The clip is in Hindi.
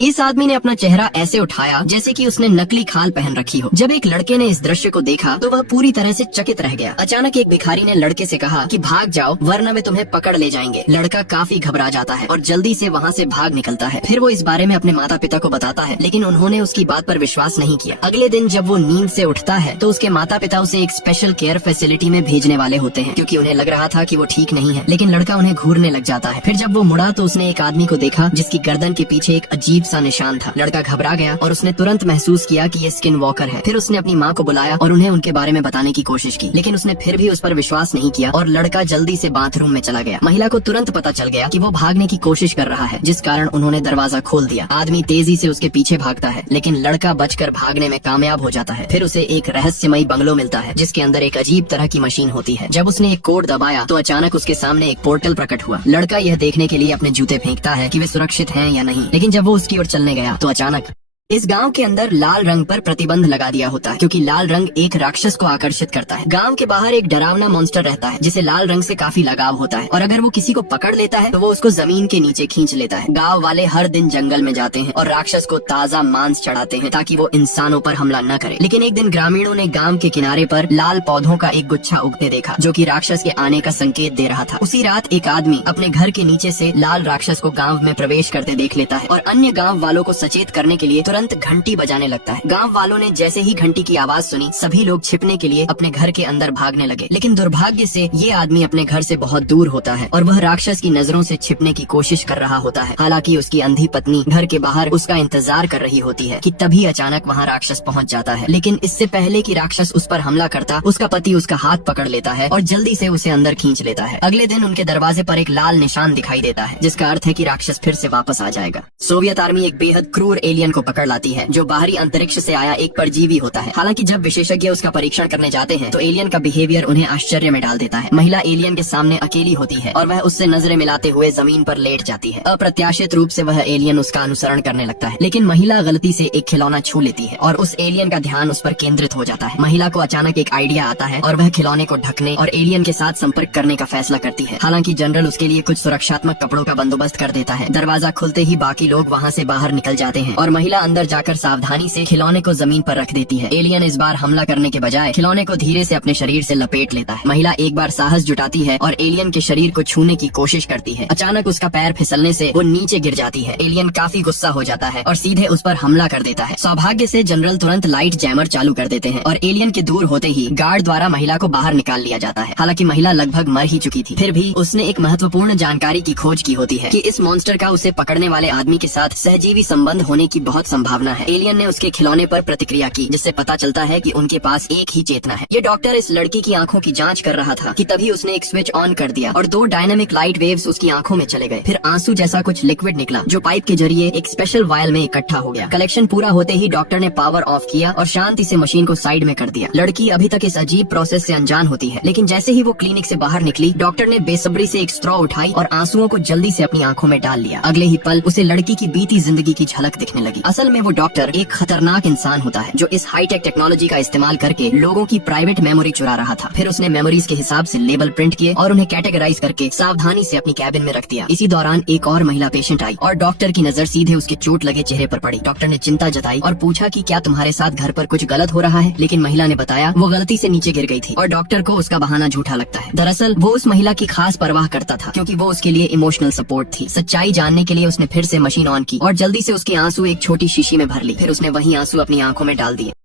इस आदमी ने अपना चेहरा ऐसे उठाया जैसे कि उसने नकली खाल पहन रखी हो। जब एक लड़के ने इस दृश्य को देखा तो वह पूरी तरह से चकित रह गया। अचानक एक भिखारी ने लड़के से कहा कि भाग जाओ वरना वे तुम्हें पकड़ ले जाएंगे। लड़का काफी घबरा जाता है और जल्दी से वहाँ से भाग निकलता है। फिर वो इस बारे में अपने माता पिता को बताता है, लेकिन उन्होंने उसकी बात पर विश्वास नहीं किया। अगले दिन जब वो नींद से उठता है तो उसके माता पिता उसे एक स्पेशल केयर फैसिलिटी में भेजने वाले होते हैं, क्योंकि उन्हें लग रहा था कि वो ठीक नहीं है। लेकिन लड़का उन्हें घूरने लग जाता है। फिर जब वो मुड़ा तो उसने एक आदमी को देखा जिसकी गर्दन के पीछे एक अजीब सा निशान था। लड़का घबरा गया और उसने तुरंत महसूस किया कि ये स्किन वॉकर है। फिर उसने अपनी माँ को बुलाया और उन्हें उनके बारे में बताने की कोशिश की, लेकिन उसने फिर भी उस पर विश्वास नहीं किया और लड़का जल्दी से बाथरूम में चला गया। महिला को तुरंत पता चल गया कि वो भागने की कोशिश कर रहा है, जिस कारण उन्होंने दरवाजा खोल दिया। आदमी तेजी से उसके पीछे भागता है, लेकिन लड़का बचकर भागने में कामयाब हो जाता है। फिर उसे एक रहस्यमयी बंगलो मिलता है जिसके अंदर एक अजीब तरह की मशीन होती है। जब उसने एक कोड दबाया तो अचानक उसके सामने एक पोर्टल प्रकट हुआ। लड़का यह देखने के लिए अपने जूते फेंकता है कि वे सुरक्षित हैं या नहीं, लेकिन जब वो उसकी ओर चलने गया तो अचानक इस गांव के अंदर लाल रंग पर प्रतिबंध लगा दिया होता है, क्योंकि लाल रंग एक राक्षस को आकर्षित करता है। गांव के बाहर एक डरावना मॉन्स्टर रहता है जिसे लाल रंग से काफी लगाव होता है, और अगर वो किसी को पकड़ लेता है तो वो उसको जमीन के नीचे खींच लेता है। गांव वाले हर दिन जंगल में जाते हैं और राक्षस को ताजा मांस चढ़ाते हैं ताकि वो इंसानों पर हमला न करे। लेकिन एक दिन ग्रामीणों ने गांव के किनारे पर लाल पौधों का एक गुच्छा उगते देखा, जो कि राक्षस के आने का संकेत दे रहा था। उसी रात एक आदमी अपने घर के नीचे से लाल राक्षस को गाँव में प्रवेश करते देख लेता है और अन्य गाँव वालों को सचेत करने के लिए तुरंत घंटी बजाने लगता है। गांव वालों ने जैसे ही घंटी की आवाज सुनी, सभी लोग छिपने के लिए अपने घर के अंदर भागने लगे। लेकिन दुर्भाग्य से ये आदमी अपने घर से बहुत दूर होता है और वह राक्षस की नजरों से छिपने की कोशिश कर रहा होता है। हालांकि उसकी अंधी पत्नी घर के बाहर उसका इंतजार कर रही होती है कि तभी अचानक वहाँ राक्षस पहुँच जाता है। लेकिन इससे पहले कि राक्षस उस पर हमला करता, उसका पति उसका हाथ पकड़ लेता है और जल्दी से उसे अंदर खींच लेता है। अगले दिन उनके दरवाजे पर एक लाल निशान दिखाई देता है, जिसका अर्थ है कि राक्षस फिर से वापस आ जाएगा। सोवियत आर्मी एक बेहद क्रूर एलियन को पकड़ लाती है, जो बाहरी अंतरिक्ष से आया एक परजीवी होता है। हालांकि जब विशेषज्ञ उसका परीक्षण करने जाते हैं तो एलियन का बिहेवियर उन्हें आश्चर्य में डाल देता है। महिला एलियन के सामने अकेली होती है और वह उससे नजरें मिलाते हुए जमीन पर लेट जाती है। अप्रत्याशित रूप से वह एलियन उसका अनुसरण करने लगता है, लेकिन महिला गलती से एक खिलौना छू लेती है और उस एलियन का ध्यान उस पर केंद्रित हो जाता है। महिला को अचानक एक आइडिया आता है और वह खिलौने को ढकने और एलियन के साथ संपर्क करने का फैसला करती है। हालांकि जनरल उसके लिए कुछ सुरक्षात्मक कपड़ों का बंदोबस्त कर देता है। दरवाजा खुलते ही बाकी लोग वहाँ से बाहर निकल जाते हैं और महिला अंदर जाकर सावधानी से खिलौने को जमीन पर रख देती है। एलियन इस बार हमला करने के बजाय खिलौने को धीरे से अपने शरीर से लपेट लेता है। महिला एक बार साहस जुटाती है और एलियन के शरीर को छूने की कोशिश करती है। अचानक उसका पैर फिसलने से वो नीचे गिर जाती है। एलियन काफी गुस्सा हो जाता है और सीधे उस पर हमला कर देता है। सौभाग्य से जनरल तुरंत लाइट जैमर चालू कर देते हैं और एलियन के दूर होते ही गार्ड द्वारा महिला को बाहर निकाल लिया जाता है। हालांकि महिला लगभग मर ही चुकी थी, फिर भी उसने एक महत्वपूर्ण जानकारी की खोज की होती है कि इस मॉन्स्टर का उसे पकड़ने वाले आदमी के साथ सहजीवी संबंध होने की बहुत संभावना है। एलियन ने उसके खिलौने पर प्रतिक्रिया की, जिससे पता चलता है कि उनके पास एक ही चेतना है। ये डॉक्टर इस लड़की की आंखों की जांच कर रहा था कि तभी उसने एक स्विच ऑन कर दिया और 2 डायनामिक लाइट वेव्स उसकी आंखों में चले गए। फिर आंसू जैसा कुछ लिक्विड निकला, जो पाइप के जरिए एक स्पेशल वायल में इकट्ठा हो गया। कलेक्शन पूरा होते ही डॉक्टर ने पावर ऑफ किया और शांति से मशीन को साइड में कर दिया। लड़की अभी तक इस अजीब प्रोसेस से अनजान होती है, लेकिन जैसे ही वो क्लिनिक से बाहर निकली, डॉक्टर ने बेसब्री से एक स्ट्रॉ उठाई और आंसुओं को जल्दी से अपनी आंखों में डाल लिया। अगले ही पल उसे लड़की की बीती जिंदगी की झलक दिखने लगी। असल में वो डॉक्टर एक खतरनाक इंसान होता है, जो इस हाईटेक टेक्नोलॉजी का इस्तेमाल करके लोगों की प्राइवेट मेमोरी चुरा रहा था। फिर उसने मेमोरीज के हिसाब से लेबल प्रिंट किए और उन्हें कैटेगराइज करके सावधानी से अपनी कैबिन में रख दिया। इसी दौरान एक और महिला पेशेंट आई और डॉक्टर की नजर सीधे उसके चोट लगे चेहरे पर पड़ी। डॉक्टर ने चिंता जताई और पूछा कि क्या तुम्हारे साथ घर पर कुछ गलत हो रहा है, लेकिन महिला ने बताया वो गलती से नीचे गिर गई थी और डॉक्टर को उसका बहाना झूठा लगता है। दरअसल वो उस महिला की खास परवाह करता था, क्योंकि वो उसके लिए इमोशनल सपोर्ट थी। सच्चाई जानने के लिए उसने फिर से मशीन ऑन की और जल्दी से उसके आंसू एक छोटी शीशी में भर ली। फिर उसने वही आंसू अपनी आंखों में डाल दिए।